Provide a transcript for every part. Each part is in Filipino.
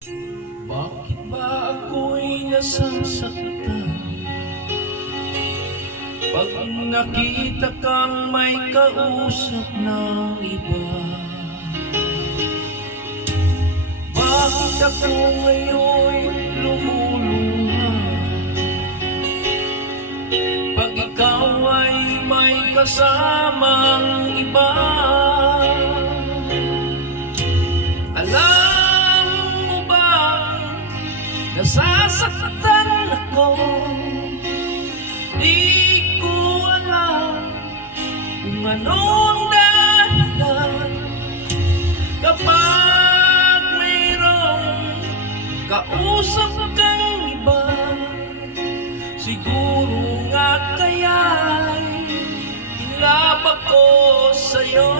Bakit ba ako'y nasasaktan pag nakita kang may kausap ng iba? Bakit ako ngayon lumuluha pag ikaw ay may kasamang iba? Alam mo ba, nasasaktan ako, di ko alam kung anong dahilan. Kapag mayroong kausap kang iba, siguro nga kaya'y inlaba ko sa'yo.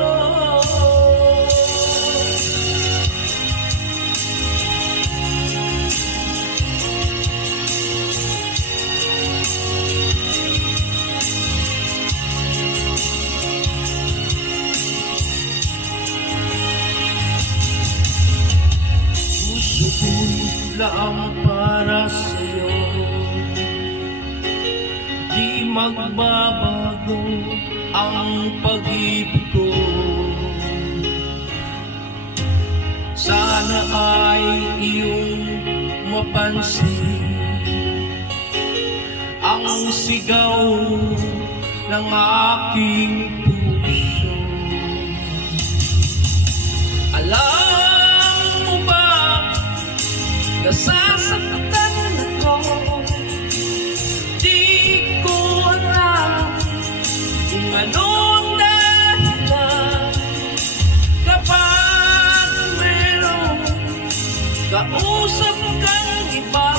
Lang para sa'yo, di magbabago ang pag-ibig ko. Sana ay iyong mapansin ang sigaw ng aking puso. Alam mo ba, nasasaktan ako, di ko alam kung anong dahilan. Kapag mayroong kausap kang iba,